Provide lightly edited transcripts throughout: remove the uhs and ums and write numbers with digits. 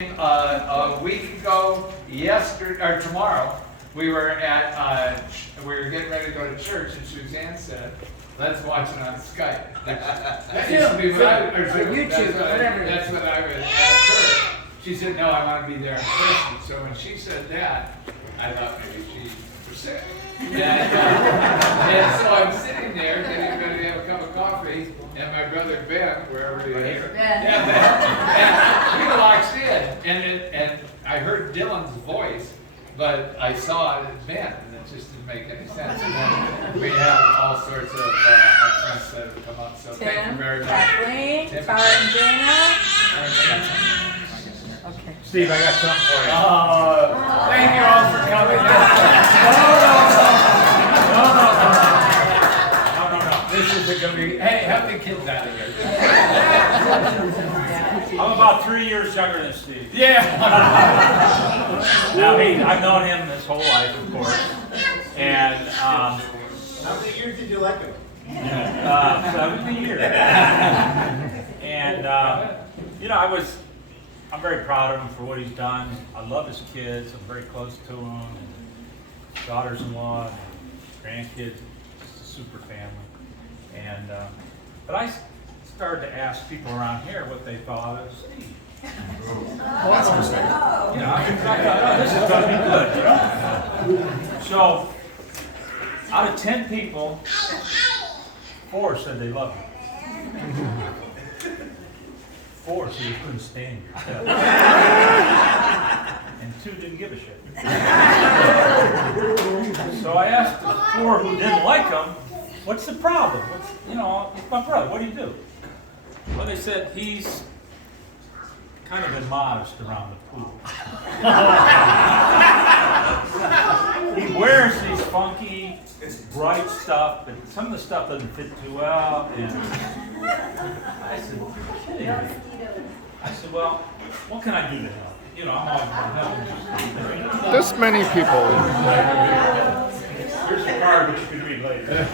A week ago, yesterday or tomorrow, we were getting ready to go to church, and Suzanne said, "Let's watch it on Skype." That used to be what I or YouTube, that's what I would ask her. She said, "No, I want to be there in person." So when she said that, I thought maybe she was sick. And so I'm sitting there getting ready to have a cup of coffee, and my brother Ben, wherever he is, he walks in, and I heard Dylan's voice, but I saw Ben, and it just didn't make any sense. And then we have all sorts of friends that have come up, so thank you very much. Kathleen, Tara and Dana. Okay. Steve, I got something for you. Thank you all for coming. No. This isn't going to be, hey, help the kids out of here. I'm about 3 years younger than Steve. Yeah. Now, I've known him his whole life, of course. And, How many years did you like him? 70 years. And, I'm very proud of him for what he's done. I love his kids. I'm very close to him. And his daughters-in-law, and grandkids. It's a super family. And, but I started to ask people around here what they thought of Steve. That's respect. This is going to be good. So, out of 10 people, 4 said they loved him. 4 said they couldn't stand you. And 2 didn't give a shit. So I asked the 4 who didn't like him, what's the problem? It's my brother, what do you do? Well, they said he's kind of immodest around the pool. He wears these funky, bright stuff, but some of the stuff doesn't fit too well. And I said, "You're kidding me." I said, "Well, what can I do to help?" I'm always helping. This many people. Here's your card, which you can read later.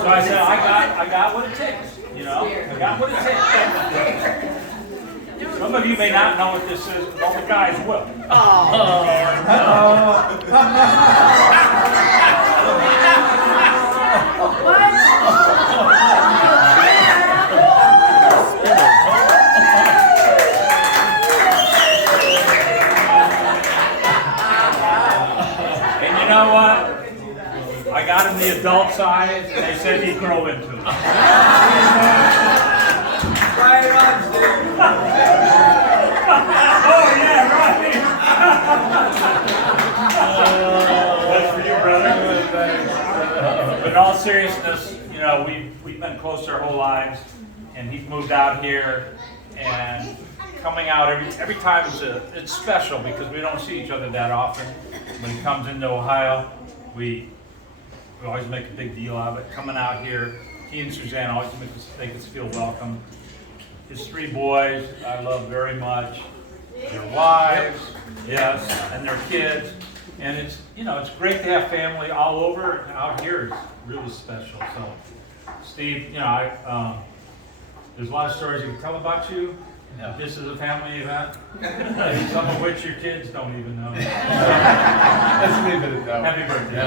So I said, I got what it takes. I got what it takes. Some of you may not know what this is, but all the guys will. And you know what? I got him the adult size, and they said he'd grow into it. Try it on, Steve. Oh, yeah, right. That's for you, brother. But in all seriousness, we've been close our whole lives, and he's moved out here, and coming out every time it's special because we don't see each other that often. When he comes into Ohio, we always make a big deal out of it. Coming out here, he and Suzanne always make us feel welcome. His 3 boys, I love very much. Their wives, yes, and their kids. And it's great to have family all over. Out here is really special. So, Steve, there's a lot of stories you can tell about you. Yeah. This is a family event, some of which your kids don't even know. Let's leave it at that. Happy birthday.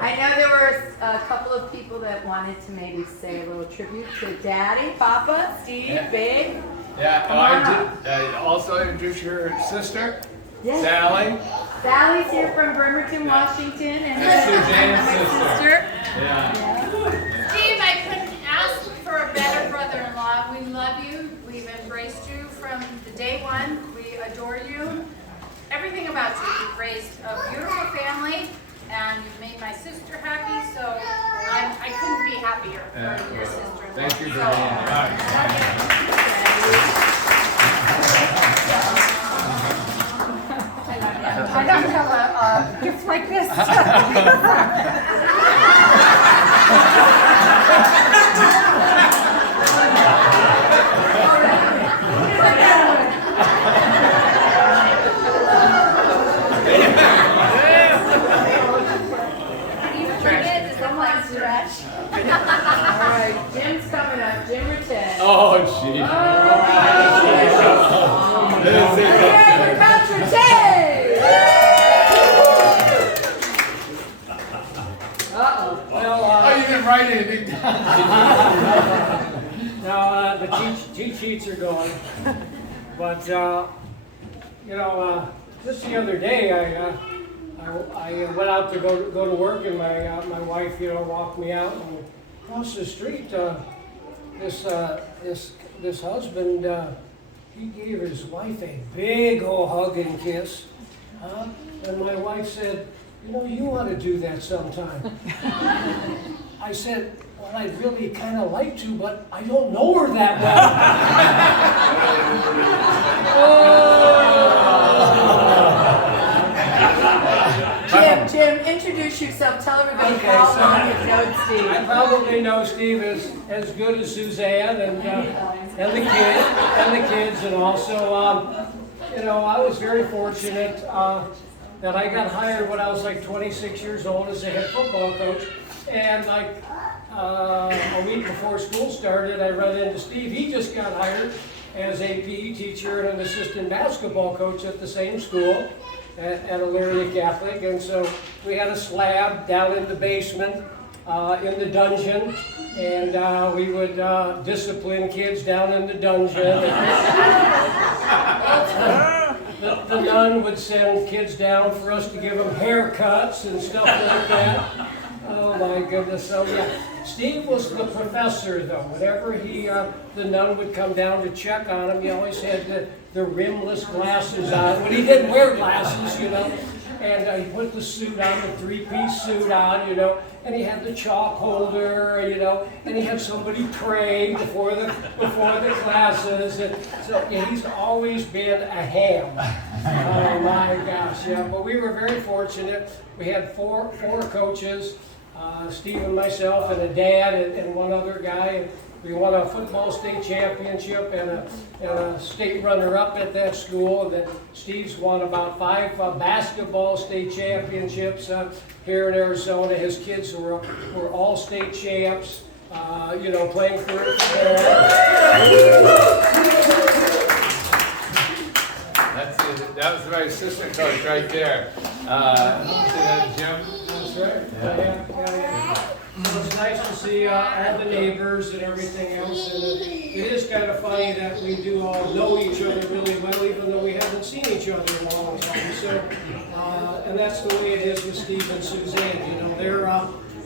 I know there were a couple of people that wanted to maybe say a little tribute to Daddy, Papa, Steve, Yeah. Big. Yeah, Come on I did also introduce your sister, Yes. Sally. Sally's here from Bremerton, Washington, and Suzanne's my sister. sister. Yeah. Steve, I couldn't ask for a better brother-in-law. We love you. We've embraced you from the day one. We adore you. Everything about you. You've raised a beautiful family, and you've made my sister happy, so I couldn't be happier for your sister-in-law. Thank you for So, being here. I don't have a gift like this. Even for kids, I'm like, Suresh. All right, Jim's coming up, Jim Rattan. Oh, gee. Okay, Coach Rattan. Uh-oh. Oh, you didn't write anything down. Now, the cheat sheets are gone. But, just the other day, I went out to go to work, and my wife, walked me out, and across the street, this husband, he gave his wife a big old hug and kiss. And my wife said, you ought to do that sometime. I said, well, I'd really kind of like to, but I don't know her that Jim, well. Jim, introduce yourself. Tell everybody Okay, how so long you've known Steve. I probably know Steve as good as Suzanne and the kids, and also, I was very fortunate that I got hired when I was like 26 years old as a head football coach, and like a week before school started, I ran into Steve. He just got hired as a PE teacher and an assistant basketball coach at the same school at Elyria Catholic, and so we had a slab down in the basement in the dungeon, and we would discipline kids down in the dungeon. The nun would send kids down for us to give them haircuts and stuff like that. Oh my goodness! So yeah, Steve was the professor though. Whenever the nun would come down to check on him, he always had the rimless glasses on. When he didn't wear glasses, and he put the suit on, the three-piece suit on, and he had the chalk holder, and he had somebody pray before the classes, and so yeah, he's always been a ham. Oh my gosh, yeah. But we were very fortunate. We had four coaches, Steve and myself, and a dad, and one other guy. And we won a football state championship and a state runner-up at that school. And then Steve's won about 5 basketball state championships here in Arizona. His kids were all state champs, playing for That was my assistant coach right there. Jim. That's right. Yeah. So it's nice to see all the neighbors and everything else. And it is kind of funny that we do all know each other really well, even though we haven't seen each other in a long time. So, and that's the way it is with Steve and Suzanne. They're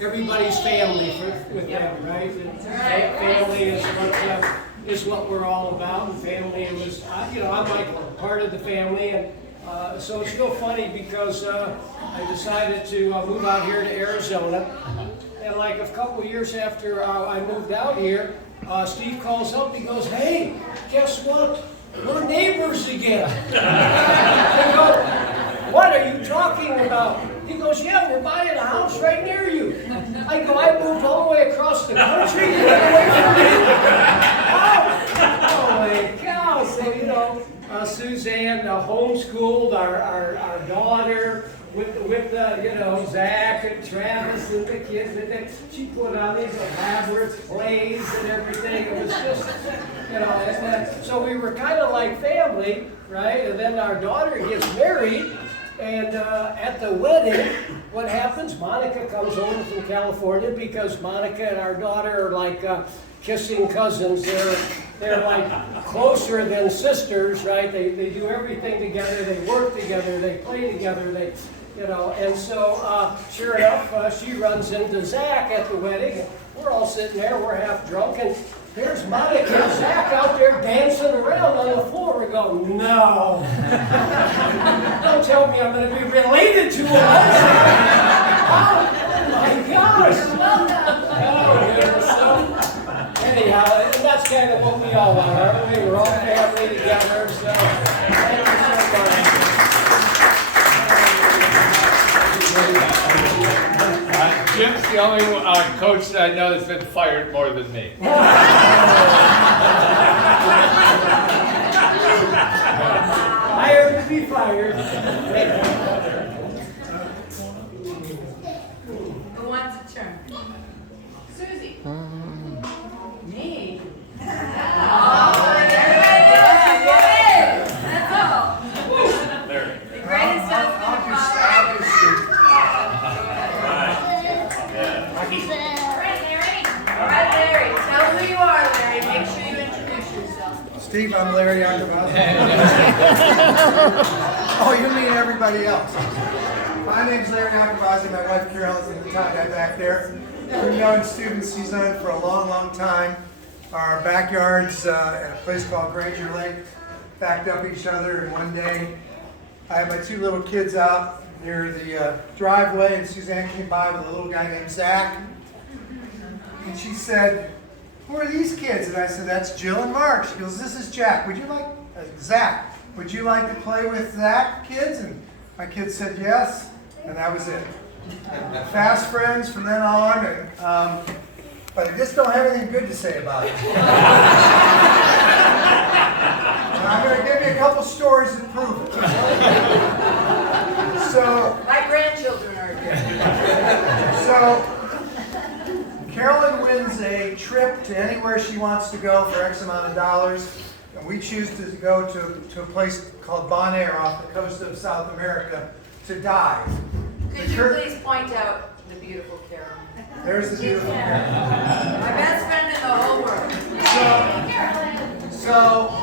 everybody's family with them, right? And family is what we're all about. And family was, I'm like part of the family, and so it's real funny because I decided to move out here to Arizona. And like a couple years after I moved out here, Steve calls up, he goes, "Hey, guess what? We're neighbors again." I go, "What are you talking about?" He goes, "Yeah, we're buying a house right near you." I go, "I moved all the way across the country to get away from you." Oh my cow. So, Suzanne homeschooled our daughter with Zach and Travis and the kids, and she put on these elaborate plays and everything. It was just, so we were kind of like family, right? And then our daughter gets married, and at the wedding, what happens? Monica comes over from California because Monica and our daughter are like kissing cousins. They're like closer than sisters, right? They do everything together. They work together. They play together. And so sure enough, she runs into Zach at the wedding. We're all sitting there. We're half drunk, and there's Monica and Zach out there dancing around on the floor. We go, "No. Don't tell me I'm going to be related to them." Oh my gosh. Oh, goodness. So, anyhow, and that's kind of what we all are. We were all family together. So thank you so much. Jim's the only coach that I know that's been fired more than me. Hired to be fired. Who wants a turn? Susie? Me? Oh, everybody knows Larry. That's all. Larry. The greatest husband I'll of do my I'll life. do Steve. All right, Larry, tell who you are, Larry. Make sure you introduce yourself. Steve, I'm Larry Akabasi. Oh, you mean everybody else? My name's Larry Akabasi. My wife Carol is in the tie guy back there. We've known Steve Suzanne for a long, long time. Our backyards at a place called Granger Lake backed up each other, and one day I had my two little kids out near the driveway, and Suzanne came by with a little guy named Zach. And she said, "Who are these kids?" And I said, "That's Jill and Mark." She goes, "This is Jack. Would you like, Zach, would you like to play with Zach, kids?" And my kids said yes, and that was it. Fast friends from then on, and, but I just don't have anything good to say about it. And I'm going to give you a couple stories that prove it. So, My grandchildren are here. So, Carolyn wins a trip to anywhere she wants to go for X amount of dollars, and we choose to go to a place called Bonaire off the coast of South America to dive. Could you please point out the beautiful Carol? There's the beautiful Carolyn. My best friend in the whole world. So,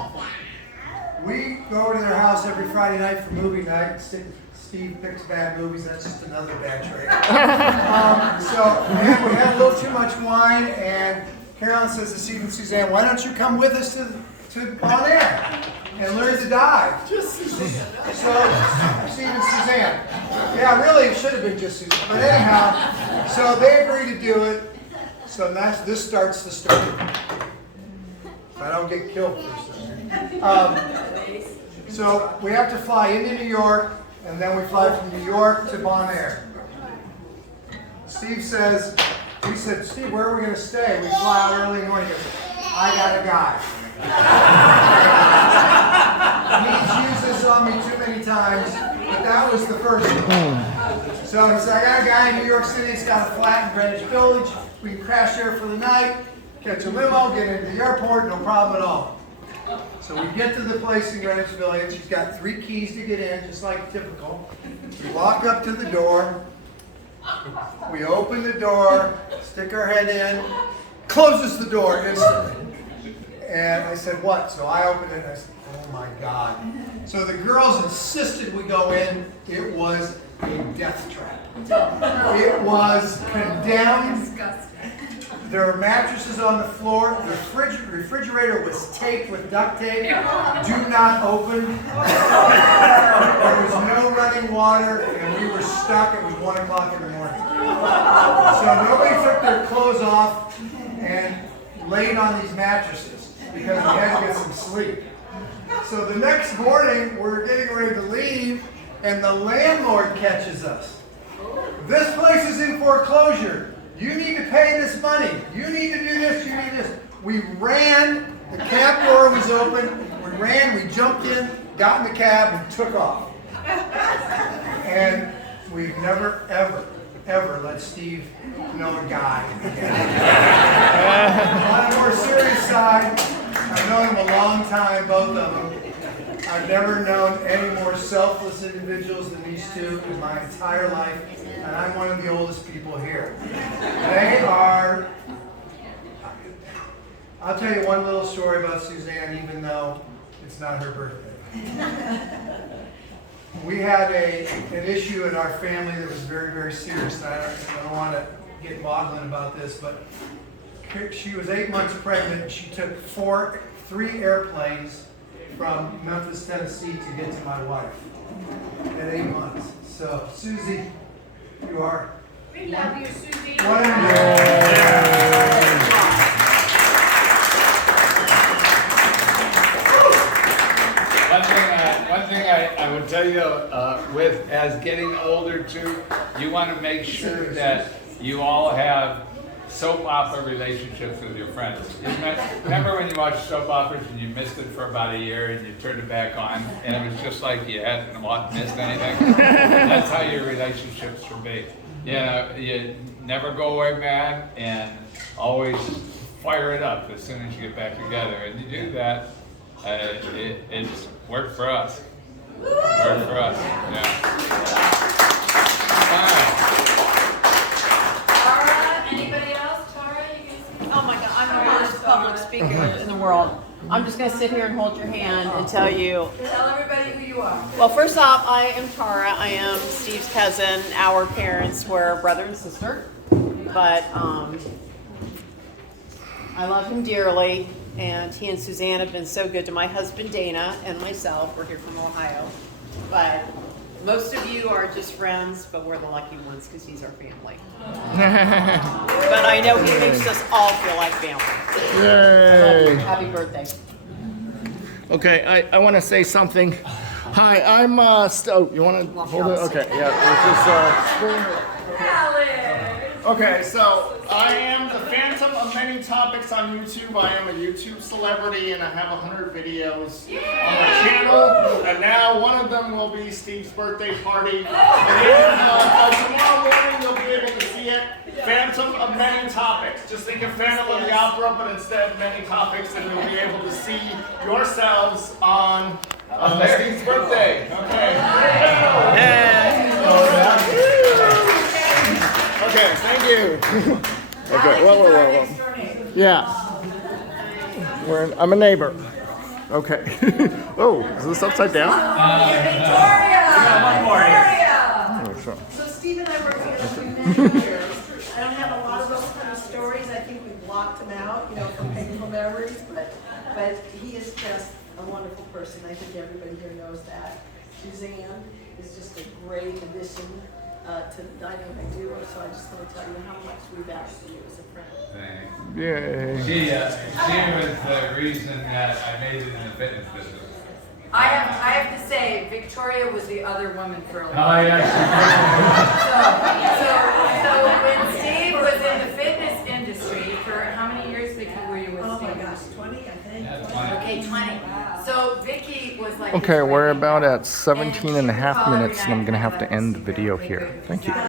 we go over to their house every Friday night for movie night. Steve picks bad movies, that's just another bad trait. So we had a little too much wine, and Carolyn says to Steve and Suzanne, "Why don't you come with us to Bonaire and learn to dive?" So Steve and Suzanne, yeah, really it should have been just Suzanne, but anyhow, so they agree to do it. So this starts the story. If I don't get killed first. So we have to fly into New York, and then we fly from New York to Bonaire. Steve says, we said, "Steve, where are we going to stay?" We fly out early in the morning. He goes, "I got a guy." He's used this on me too many times, but that was the first one. So he said, "I got a guy in New York City. He's got a flat in Greenwich Village. We can crash there for the night, catch a limo, get into the airport, no problem at all." So we get to the place in Greenwich Village. He's got 3 keys to get in, just like typical. We walk up to the door. We open the door, stick our head in, closes the door instantly. And I said, "What?" So I opened it and I said, "Oh my God." So the girls insisted we go in. It was a death trap. It was condemned. Disgusting. There were mattresses on the floor. The refrigerator was taped with duct tape. Do not open. There was no running water, and we were stuck. It was 1 o'clock in the morning. So nobody took their clothes off and laid on these mattresses because we had to get some sleep. So the next morning, we're getting ready to leave, and the landlord catches us. "This place is in foreclosure. You need to pay this money. You need to do this, you need this." We ran, the cab door was open, we jumped in, got in the cab, and took off. And we've never, ever let Steve know a guy again. On a more serious side, I've known him a long time, both of them. I've never known any more selfless individuals than these two in my entire life, and I'm one of the oldest people here. They are, I'll tell you one little story about Suzanne, even though it's not her birthday. We had an issue in our family that was very, very serious, and I don't want to get maudlin about this, but she was 8 months pregnant, and she took 3 airplanes from Memphis, Tennessee to get to my wife at 8 months. So, Susie, you are We love you, Susie. one of One thing I would tell you, with as getting older too, you want to make sure that you all have soap opera relationships with your friends. Remember when you watched soap operas and you missed it for about a year and you turned it back on and it was just like you hadn't missed anything? That's how your relationships should be. You know, never go away mad, and always fire it up as soon as you get back together. And you do that, it's worked for us. Worked for us, yeah. Tara, anybody else? Tara, you can Oh my God, I'm the worst public speaker in the world. I'm just gonna sit here and hold your hand and tell you. Tell everybody who you are. Well, first off, I am Tara. I am Steve's cousin. Our parents were brother and sister, but I love him dearly, and he and Suzanne have been so good to my husband Dana and myself. We're here from Ohio, but most of you are just friends, but we're the lucky ones because he's our family. But I know he makes us all feel like family. I love you. Yay. Happy birthday. Okay, I want to say something. Hi, I'm you want to hold it? Okay, yeah. Okay, so I am the Phantom of Many Topics on YouTube. I am a YouTube celebrity and I have 100 videos on my channel. And now one of them will be Steve's birthday party. And then, tomorrow morning you'll be able to see it. Phantom of Many Topics. Just think of Phantom of the Opera, but instead of many topics, and you'll be able to see yourselves on Steve's birthday. Okay. Okay, thank you. Okay, whoa. Yeah. I'm a neighbor. Okay. Oh, is this upside down? One more. Oh, sure. So Steve and I worked together for many years. I don't have a lot of those kind of stories. I think we blocked him out, from painful memories, but he is just a wonderful person. I think everybody here knows that. Suzanne is just a great addition to the dynamic duo, so I just want to tell you how much we value you as a friend. Thanks. Yay. She was the reason that I made it in the fitness business. I have to say, Victoria was the other woman for a Oh, long time. yeah. So when Steve was in the fitness industry, for how many years, Vicky, were you with Oh Steve? my gosh, 20, I think. That's fine. Okay, 20. So Vicky was like. Okay, his we're right about hand at 17 and a half woman. minutes, and I'm going to have to end the video here. Thank you.